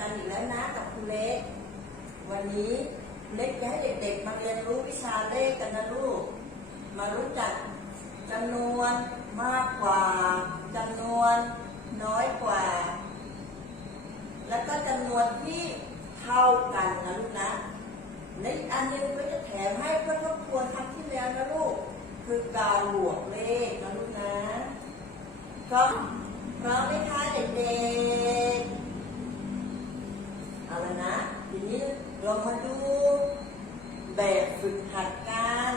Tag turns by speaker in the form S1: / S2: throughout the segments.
S1: กันอีกแล้วนะกับคุณเล็ก วันนี้เล็กจะให้เด็กๆ มาเรียนรู้วิชาเลขกันนะลูก มารู้จักจำนวนมากกว่าจำนวนน้อยกว่า แล้วก็จำนวนที่เท่ากันนะลูกนะและอีกอันนึงก็จะแถมให้เพื่อทบทวนครั้งที่แล้วนะลูก คือการบวกเลขนะลูกนะพร้อมพร้อมไหมคะเด็กๆ เอาละนะทีนี้เรามาดูแบบฝึกหัดกัน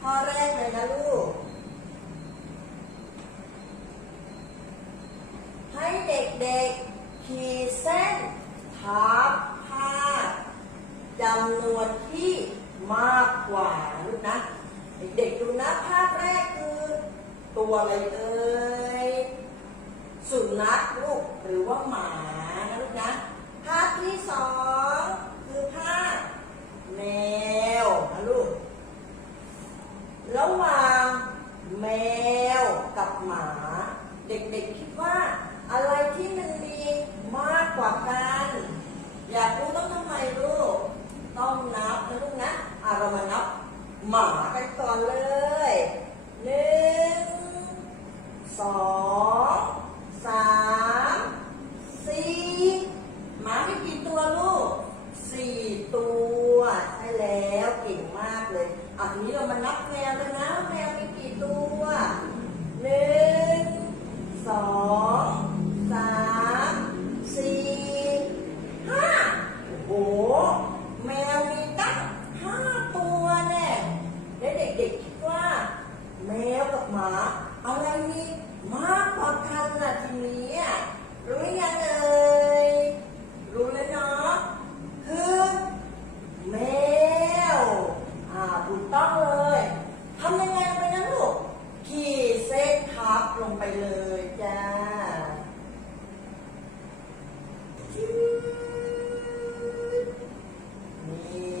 S1: ข้อแรกเลยนะลูก ให้เด็กๆขีดเส้นทับภาพจำนวนที่มากกว่าลูกนะ เด็กๆดูนะภาพแรกคือ ตัวอะไรเอ่ย สุนัขลูกหรือว่าหมานะลูกนะ ภาพที่สองคือภาพแมวนะลูก ระหว่างแมว กับหมา เด็กๆคิดว่า อะไรที่มันมีมากกว่ากัน อยากรู้ต้องทำไมลูก ต้องนับนะลูกนะอะเรามานับหมากันก่อนเลย อ้โห แมวมีตั้งห้าตัวแน่และเด็กๆคิดว่า แมวกับหมาอะไรมีมากกว่ากันล่ะทีนี้อะรู้หรือยังเอ่ยรู้แล้วเนาะคือแมวอ่าถูกต้องเลยทำยังไงไปนะลูกขีดเส้นทับลงไปเลยจ้าจืดนี่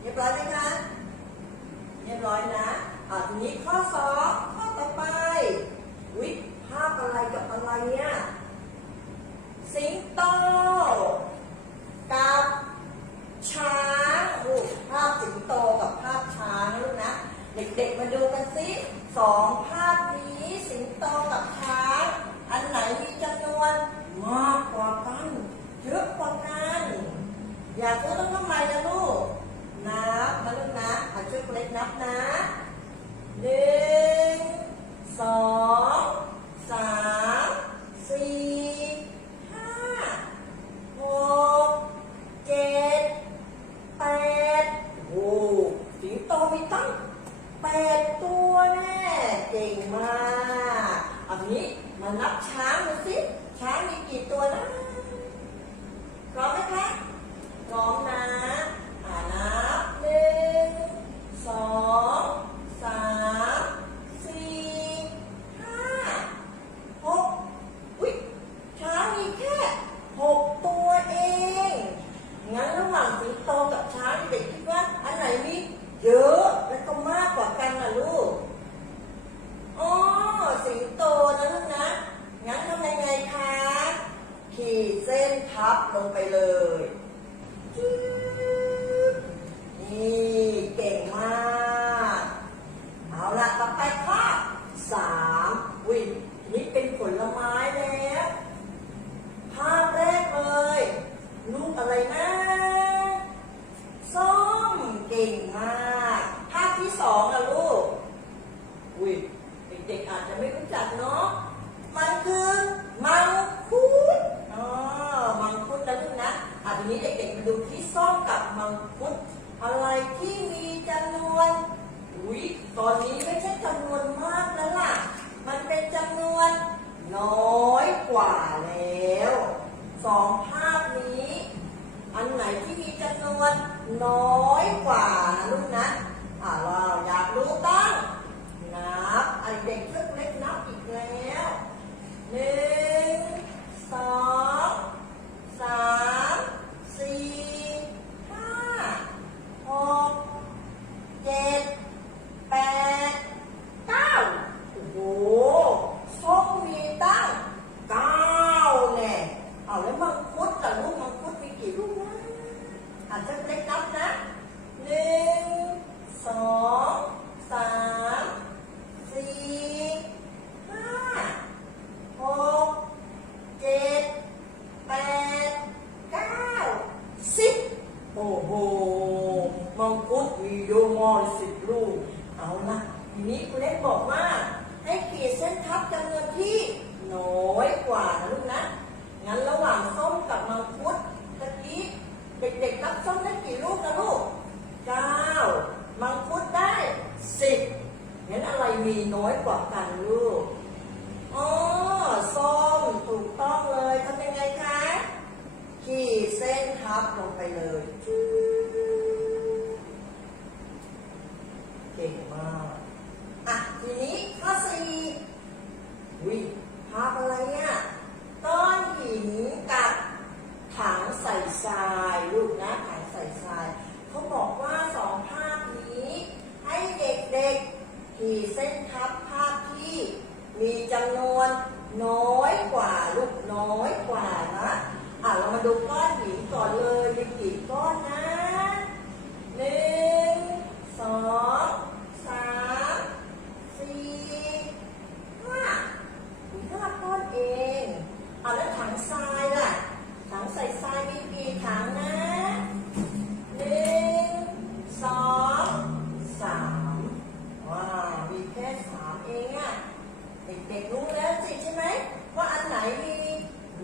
S1: เรียบร้อยไหมคะ เรียบร้อยนะ อ่า ทีนี้ข้อสองข้อต่อไปวิภาพอะไรกับอะไรเนี่ยสิงโตกับช้างลูกภาพสิงโตกับภาพช้างลูกนะ เด็กๆมาดูกันสิสองภาพนี้สิงโตกับช้างอันไหนมีจำนวนมากกว่ากันเยอะกว่ากันอยากรู้ต้องทำไมนะลูกนับนะลูกนะเอาช่วยเล็กนับนะ หนึ่งสองสาม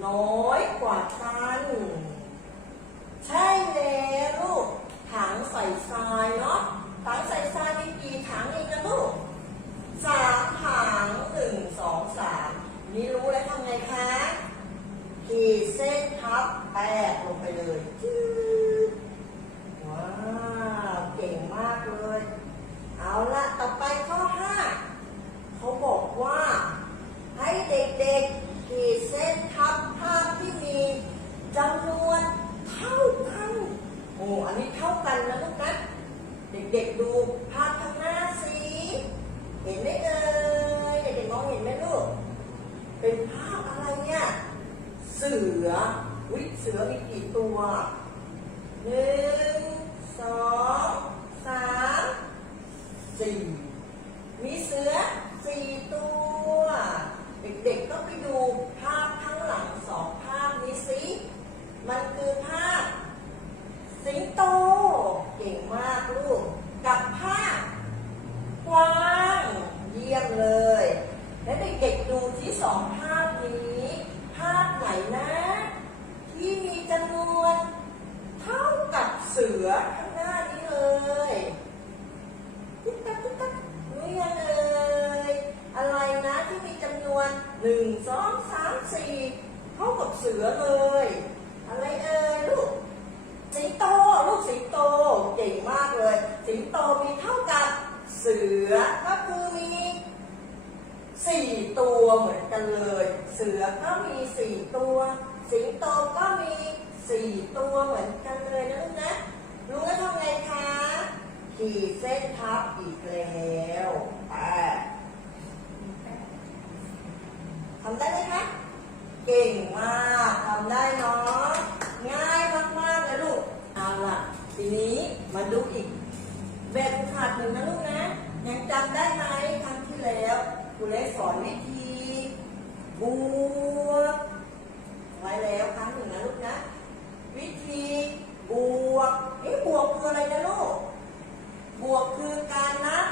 S1: น้อยกว่าตัน ใช่แล้วลูก ถังใส่ทรายเนาะ ถังใส่ทรายมีกี่ถังเองนะลูกสามถังหนึ่งสองสามนี่รู้แล้วทำไงคะขีดเส้นทับแปดลงไปเลยว้าว เก่งมากเลย เอาละ จำนวนเท่ากัน โอ้อันนี้เท่ากันนะลูกนะ เด็กๆดูภาพข้างหน้าสิเห็นไหมเอ่ยเด็กๆมองเห็นไหมลูก เป็นภาพอะไรเนี่ย เสือวิเสือมีกี่ตัวหนึ่งสองสาม สี่ตัวเหมือนกันเลยนะลูกนะลุงก็ทำไงคะขีดเส้นทับอีกแล้วไปทำได้ไหมคะ เก่งมากทำได้เนาะง่ายมากๆลยลูกเอาล่ะ ทีนี้มาดูอีก แบบขาดหนึ่งนะลูกนะยังจำได้ไหมครั้งที่แล้วครูเล็กสอนวิธีบวกไว้แล้วครั้งหนึ่งนะลูกนะ วิธีบวกเอ๊ะบวกคืออะไรนะลูก บวกคือการนับ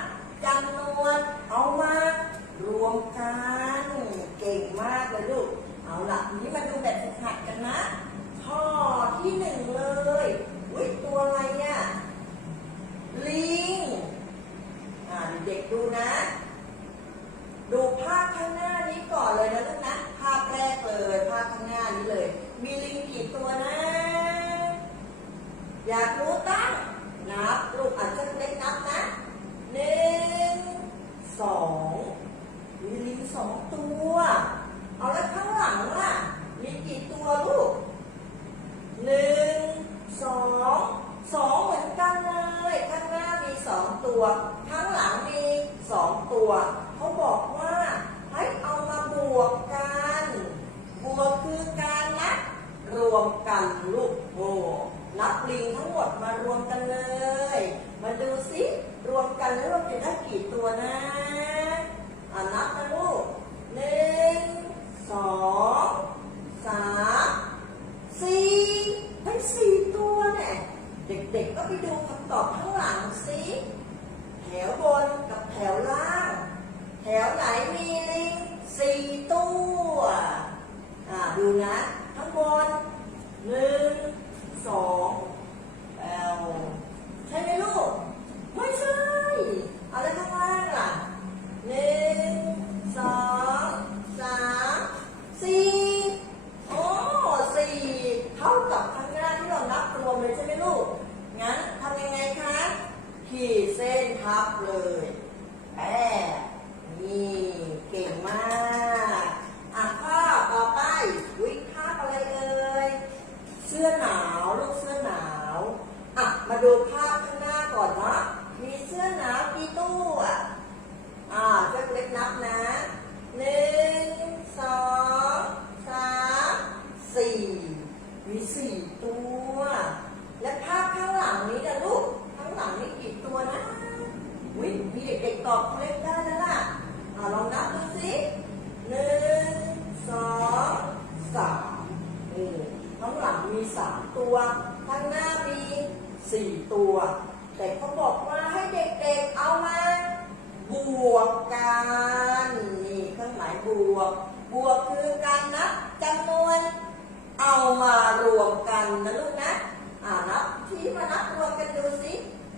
S1: แถวล่าง แถวไหนมีลิงสี่ตัวอ่าดูนะทั้งบนหนึ่งสองแอลใช่ไหมลูก ไม่ใช่อะไรข้างล่างล่ะหนึ่ง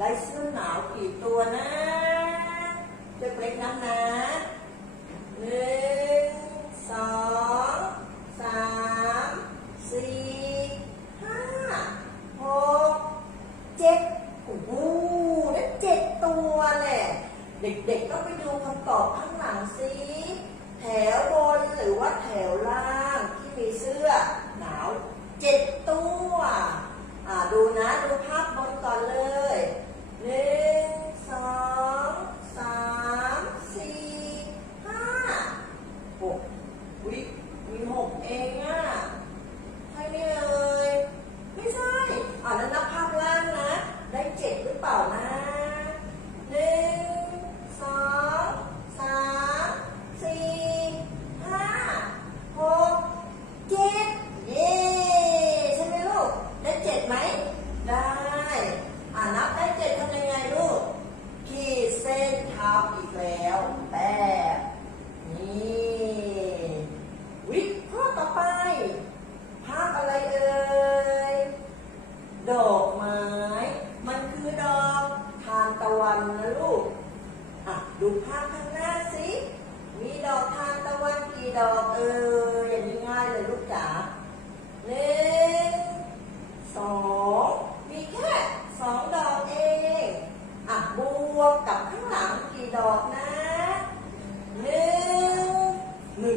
S1: ได้เสื้อหนาวกี่ตัวนะเล็กเล็กน้ำนะหนึ่งสองสามสี่ห้าหกเจ็ดโอ้โหนั่นเจ็ดตัวแหละเด็กๆต้องไปดูคำตอบข้างหลังสิแถวบนหรือว่าแถวล่างที่มีเสื้อหนาวเจ็ด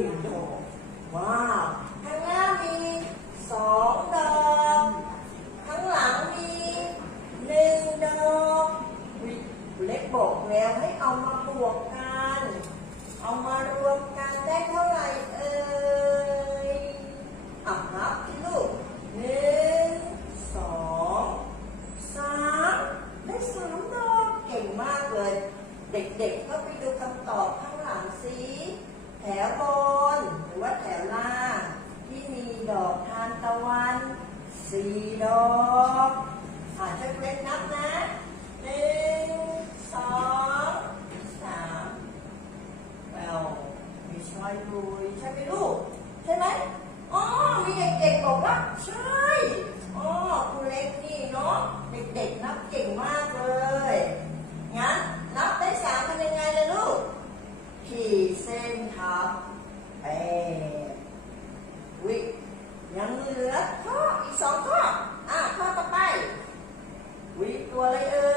S1: Então, Cristo. มอ่าเล็กนับนะหนึ่งสองสามแววมีช้อยดูใช่ไหมลูก ใช่ไหมอ๋อมีเด็กบอกว่าใช่อ๋อเล็กนี่เนาะเด็กๆนับเก่งมากเลยงั้นนับได้สามเป็นยังไงลูกขีดเส้นทับแปดวิยังเหลือข้อ ตัวอะไรเออ